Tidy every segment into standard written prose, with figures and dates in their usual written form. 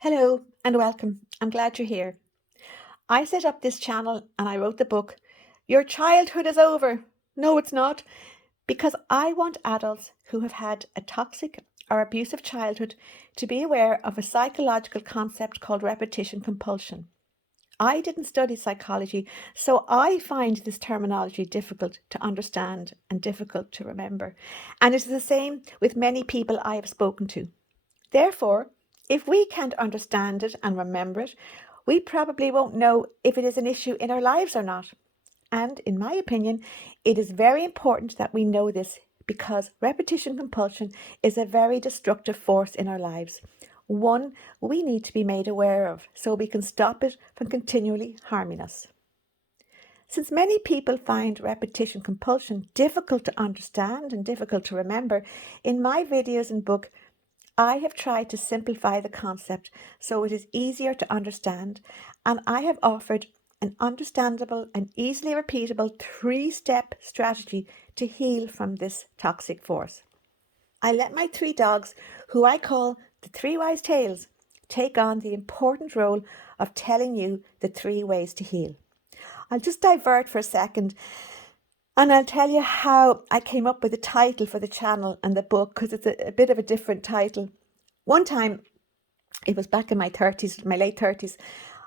Hello and welcome. I'm glad you're here. I set up this channel and I wrote the book, Your Childhood is Over. No, it's not, because I want adults who have had a toxic or abusive childhood to be aware of a psychological concept called repetition compulsion. I didn't study psychology, so I find this terminology difficult to understand and difficult to remember. And it is the same with many people I have spoken to. Therefore, if we can't understand it and remember it, we probably won't know if it is an issue in our lives or not. And in my opinion, it is very important that we know this because repetition compulsion is a very destructive force in our lives. One we need to be made aware of so we can stop it from continually harming us. Since many people find repetition compulsion difficult to understand and difficult to remember, in my videos and book, I have tried to simplify the concept so it is easier to understand, and I have offered an understandable and easily repeatable 3-step strategy to heal from this toxic force. I let my 3 dogs, who I call the 3 wise tales, take on the important role of telling you the 3 ways to heal. I'll just divert for a second and I'll tell you how I came up with the title for the channel and the book, because it's a bit of a different title. One time, it was back in my 30s, my late 30s,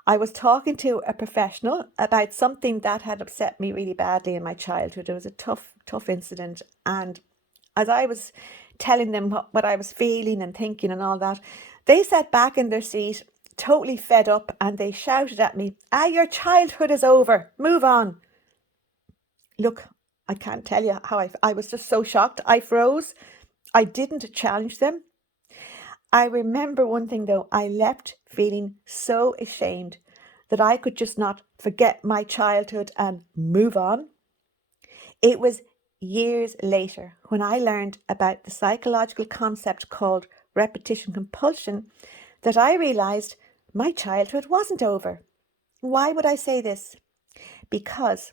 I was talking to a professional about something that had upset me really badly in my childhood. It was a tough incident. And as I was telling them what I was feeling and thinking and all that, they sat back in their seat, totally fed up, and they shouted at me, your childhood is over, move on. Look, I can't tell you how I was just so shocked. I froze. I didn't challenge them. I remember one thing though, I left feeling so ashamed that I could just not forget my childhood and move on. It was years later when I learned about the psychological concept called repetition compulsion that I realized my childhood wasn't over. Why would I say this? Because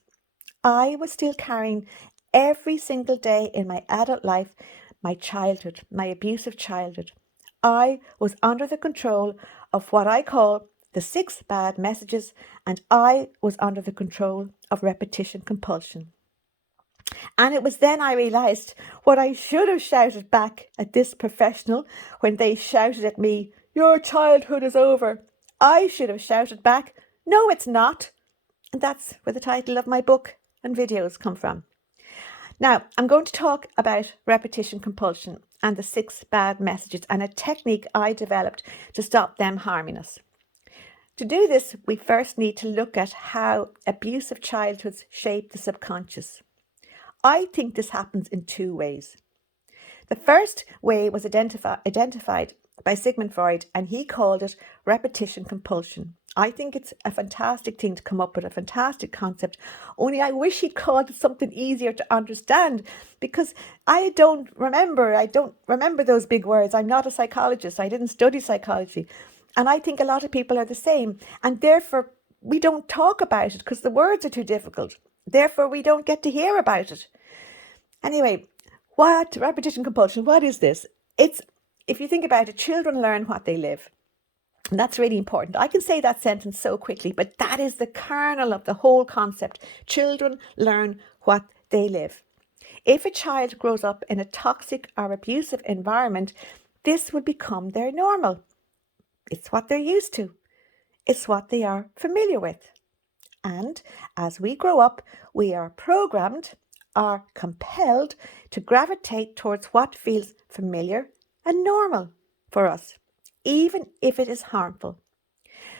I was still carrying every single day in my adult life my childhood, my abusive childhood. I was under the control of what I call the 6 bad messages, and I was under the control of repetition compulsion. And it was then I realized what I should have shouted back at this professional when they shouted at me, your childhood is over. I should have shouted back, no, it's not. And that's where the title of my book and videos come from. Now, I'm going to talk about repetition compulsion and the 6 bad messages and a technique I developed to stop them harming us. To do this, we first need to look at how abusive childhoods shape the subconscious. I think this happens in 2 ways. The first way was identified by Sigmund Freud, and he called it repetition compulsion. I think it's a fantastic thing to come up with, a fantastic concept, only I wish he'd called it something easier to understand, because I don't remember those big words. I'm not a psychologist. I didn't study psychology. And I think a lot of people are the same. And therefore, we don't talk about it because the words are too difficult. Therefore, we don't get to hear about it. Anyway, what repetition compulsion, what is this? It's, if you think about it, children learn what they live. And that's really important. I can say that sentence so quickly, but that is the kernel of the whole concept. Children learn what they live. If a child grows up in a toxic or abusive environment, this will become their normal. It's what they're used to. It's what they are familiar with. And as we grow up, we are programmed, are compelled to gravitate towards what feels familiar and normal for us, even if it is harmful.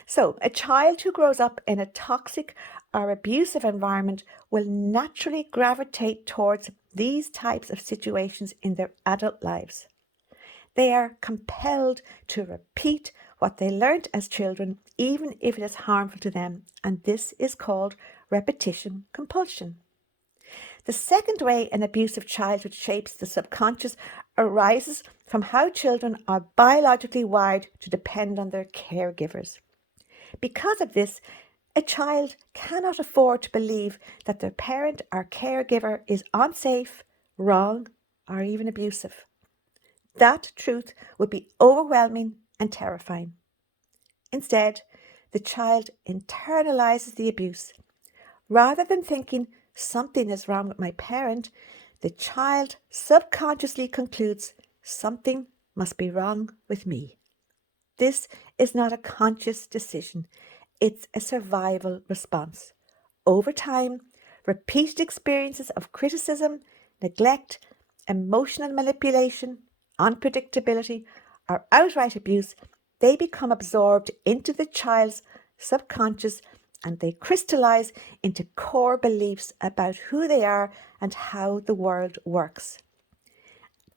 So, a child who grows up in a toxic or abusive environment will naturally gravitate towards these types of situations in their adult lives. They are compelled to repeat what they learnt as children, even if it is harmful to them, and this is called repetition compulsion. The second way an abusive childhood shapes the subconscious arises from how children are biologically wired to depend on their caregivers. Because of this, a child cannot afford to believe that their parent or caregiver is unsafe, wrong, or even abusive. That truth would be overwhelming and terrifying. Instead, the child internalizes the abuse. Rather than thinking something is wrong with my parent, the child subconsciously concludes something must be wrong with me. This is not a conscious decision, it's a survival response. Over time, repeated experiences of criticism, neglect, emotional manipulation, unpredictability, or outright abuse, they become absorbed into the child's subconscious and they crystallize into core beliefs about who they are and how the world works.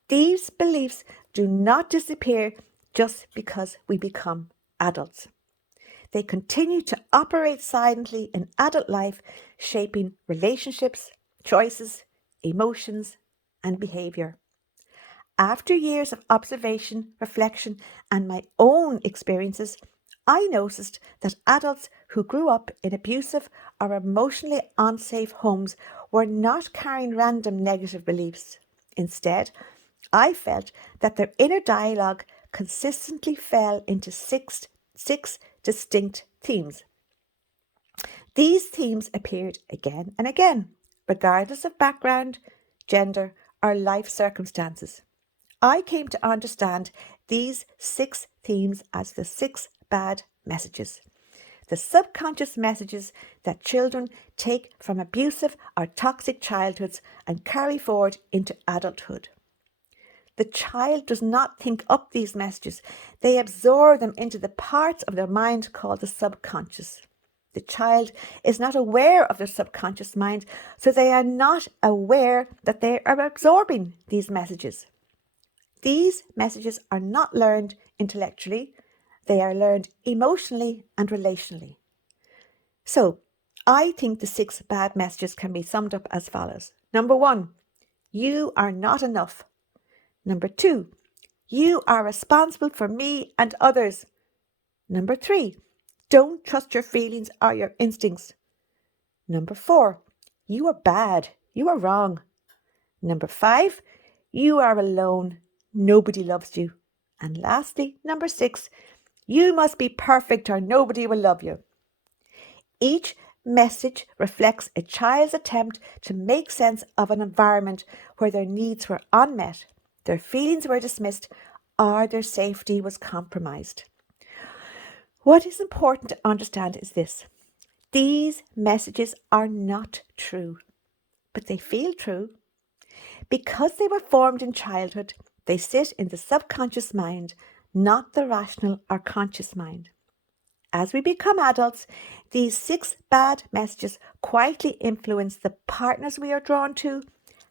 These beliefs do not disappear just because we become adults. They continue to operate silently in adult life, shaping relationships, choices, emotions, and behavior. After years of observation, reflection, and my own experiences, I noticed that adults who grew up in abusive or emotionally unsafe homes were not carrying random negative beliefs. Instead, I felt that their inner dialogue consistently fell into six distinct themes. These themes appeared again and again, regardless of background, gender, or life circumstances. I came to understand these 6 themes as the 6 bad messages. The subconscious messages that children take from abusive or toxic childhoods and carry forward into adulthood. The child does not think up these messages. They absorb them into the parts of their mind called the subconscious. The child is not aware of their subconscious mind, so they are not aware that they are absorbing these messages. These messages are not learned intellectually, they are learned emotionally and relationally. So, I think the 6 bad messages can be summed up as follows. Number 1, you are not enough. Number 2, you are responsible for me and others. Number 3, don't trust your feelings or your instincts. Number 4, you are bad, you are wrong. Number 5, you are alone, nobody loves you. And lastly, number 6, you must be perfect or nobody will love you. Each message reflects a child's attempt to make sense of an environment where their needs were unmet, their feelings were dismissed, or their safety was compromised. What is important to understand is this. These messages are not true, but they feel true. Because they were formed in childhood, they sit in the subconscious mind, not the rational or conscious mind. As we become adults, these 6 bad messages quietly influence the partners we are drawn to,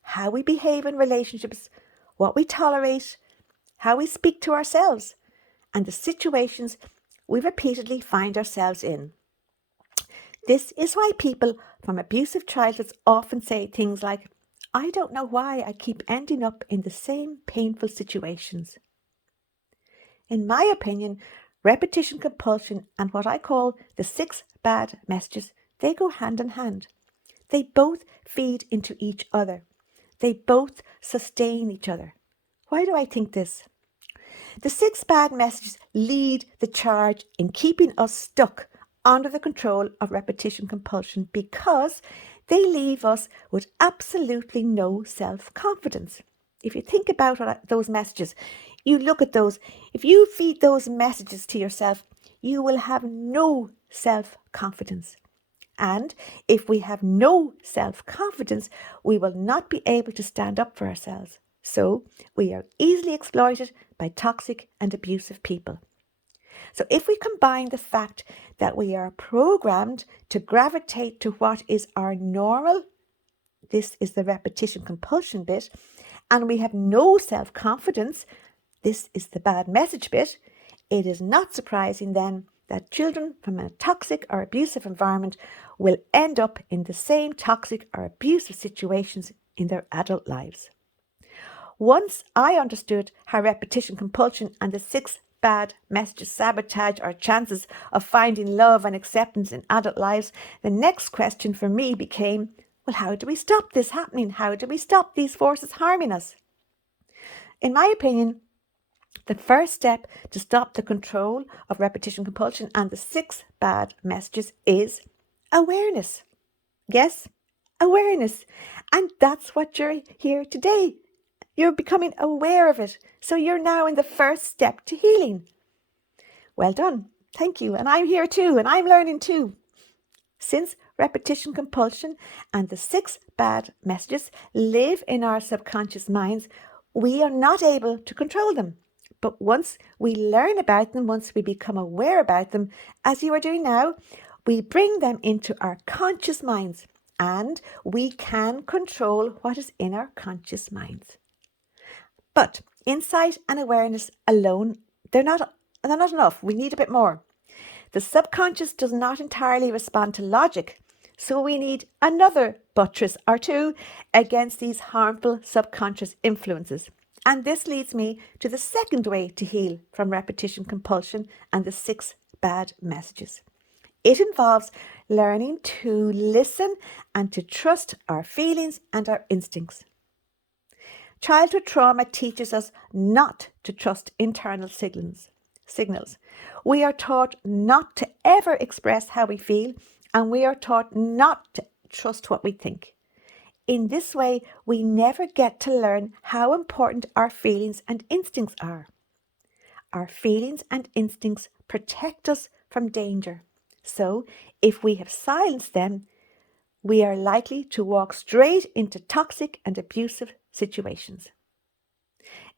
how we behave in relationships, what we tolerate, how we speak to ourselves, and the situations we repeatedly find ourselves in. This is why people from abusive childhoods often say things like, I don't know why I keep ending up in the same painful situations. In my opinion, repetition compulsion and what I call the 6 bad messages, they go hand in hand. They both feed into each other. They both sustain each other. Why do I think this? The 6 bad messages lead the charge in keeping us stuck under the control of repetition compulsion because they leave us with absolutely no self-confidence. If you think about those messages, you look at those, if you feed those messages to yourself, you will have no self-confidence. And if we have no self-confidence, we will not be able to stand up for ourselves. So we are easily exploited by toxic and abusive people. So if we combine the fact that we are programmed to gravitate to what is our normal, this is the repetition compulsion bit, and we have no self-confidence, this is the bad message bit, it is not surprising then that children from a toxic or abusive environment will end up in the same toxic or abusive situations in their adult lives. Once I understood how repetition compulsion and the 6 bad messages sabotage our chances of finding love and acceptance in adult lives, the next question for me became, well, how do we stop this happening? How do we stop these forces harming us? In my opinion, The first step to stop the control of repetition compulsion and the 6 bad messages is awareness. Yes, awareness. And that's what you're here today. You're becoming aware of it. So you're now in the first step to healing. Well done. Thank you. And I'm here too, and I'm learning too. Since repetition compulsion and the 6 bad messages live in our subconscious minds, we are not able to control them. But once we learn about them, once we become aware about them, as you are doing now, we bring them into our conscious minds and we can control what is in our conscious minds. But insight and awareness alone, they're not enough. We need a bit more. The subconscious does not entirely respond to logic, so we need another buttress or two against these harmful subconscious influences. And this leads me to the second way to heal from repetition compulsion and the 6 bad messages. It involves learning to listen and to trust our feelings and our instincts. Childhood trauma teaches us not to trust internal signals. We are taught not to ever express how we feel, and we are taught not to trust what we think. In this way, we never get to learn how important our feelings and instincts are. Our feelings and instincts protect us from danger. So, if we have silenced them, we are likely to walk straight into toxic and abusive situations.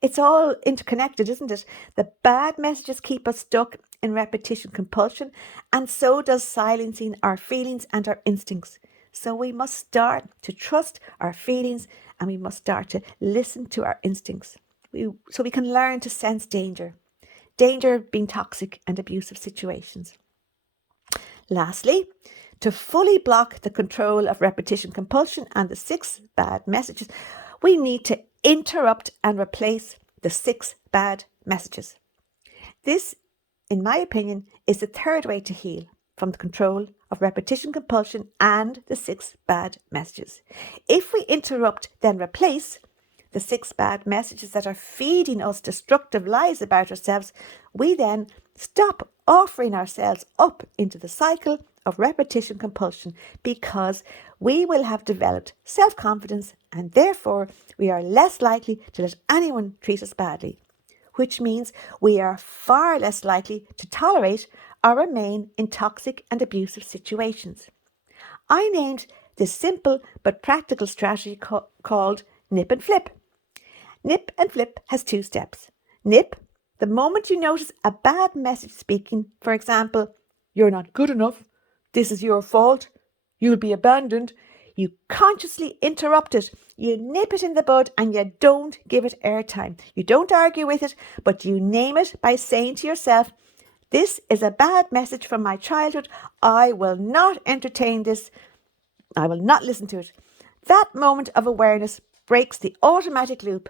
It's all interconnected, isn't it? The bad messages keep us stuck in repetition compulsion, and so does silencing our feelings and our instincts. So we must start to trust our feelings and we must start to listen to our instincts so we can learn to sense danger. Danger being toxic and abusive situations. Lastly, to fully block the control of repetition compulsion and the 6 bad messages, we need to interrupt and replace the 6 bad messages. This, in my opinion, is the third way to heal from the control of repetition compulsion and the 6 bad messages. If we interrupt, then replace the 6 bad messages that are feeding us destructive lies about ourselves, we then stop offering ourselves up into the cycle of repetition compulsion because we will have developed self-confidence and therefore we are less likely to let anyone treat us badly, which means we are far less likely to tolerate or remain in toxic and abusive situations. I named this simple but practical strategy called nip and flip. Nip and flip has 2 steps. Nip, the moment you notice a bad message speaking, for example, you're not good enough, this is your fault, you'll be abandoned, you consciously interrupt it, you nip it in the bud and you don't give it airtime. You don't argue with it, but you name it by saying to yourself, this is a bad message from my childhood, I will not entertain this, I will not listen to it. That moment of awareness breaks the automatic loop.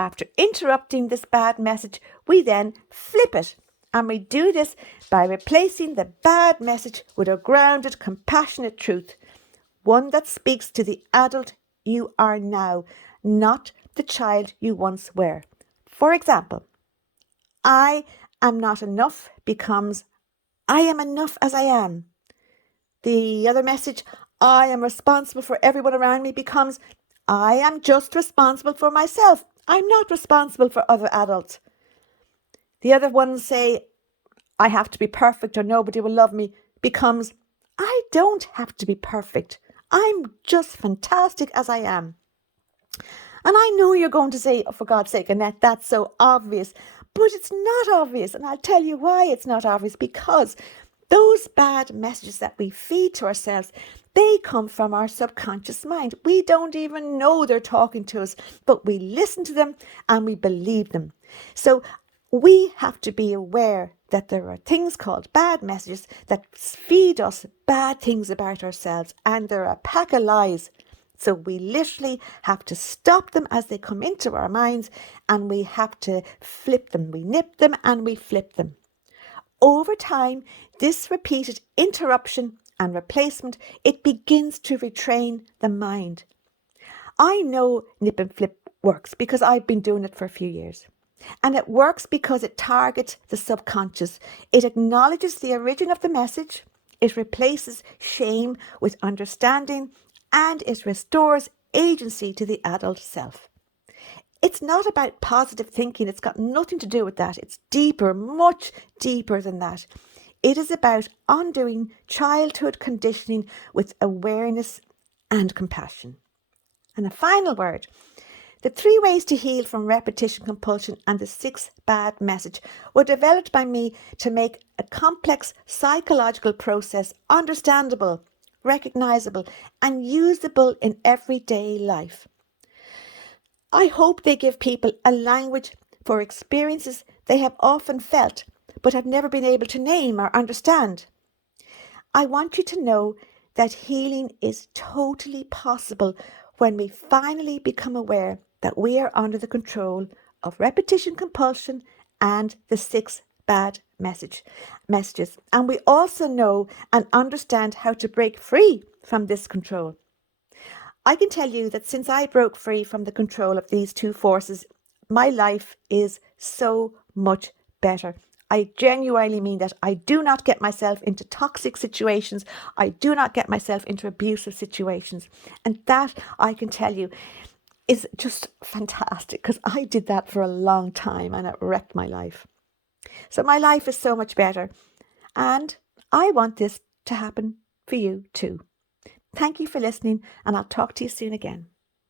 After interrupting this bad message, we then flip it. And we do this by replacing the bad message with a grounded, compassionate truth. One that speaks to the adult you are now, not the child you once were. For example, I am not enough becomes I am enough as I am. The other message, I am responsible for everyone around me, becomes I am just responsible for myself. I'm not responsible for other adults. The other ones say, I have to be perfect or nobody will love me, becomes I don't have to be perfect. I'm just fantastic as I am. And I know you're going to say, oh, for God's sake, Annette, that's so obvious. But it's not obvious. And I'll tell you why it's not obvious. Because those bad messages that we feed to ourselves, they come from our subconscious mind. We don't even know they're talking to us, but we listen to them and we believe them. So we have to be aware that there are things called bad messages that feed us bad things about ourselves, and they're a pack of lies. So we literally have to stop them as they come into our minds, and we have to flip them. We nip them and we flip them. Over time, this repeated interruption and replacement, it begins to retrain the mind. I know nip and flip works because I've been doing it for a few years. And it works because it targets the subconscious. It acknowledges the origin of the message, it replaces shame with understanding, and it restores agency to the adult self. It's not about positive thinking. It's got nothing to do with that. It's deeper, much deeper than that. It is about undoing childhood conditioning with awareness and compassion. And a final word. The 3 ways to heal from repetition compulsion and the 6 bad message were developed by me to make a complex psychological process understandable, recognizable, and usable in everyday life. I hope they give people a language for experiences they have often felt but have never been able to name or understand. I want you to know that healing is totally possible when we finally become aware that we are under the control of repetition compulsion and the 6 bad messages. And we also know and understand how to break free from this control. I can tell you that since I broke free from the control of these 2 forces, my life is so much better. I genuinely mean that. I do not get myself into toxic situations. I do not get myself into abusive situations. And that, I can tell you, is just fantastic, because I did that for a long time and it wrecked my life. So my life is so much better. And I want this to happen for you too. Thank you for listening, and I'll talk to you soon again.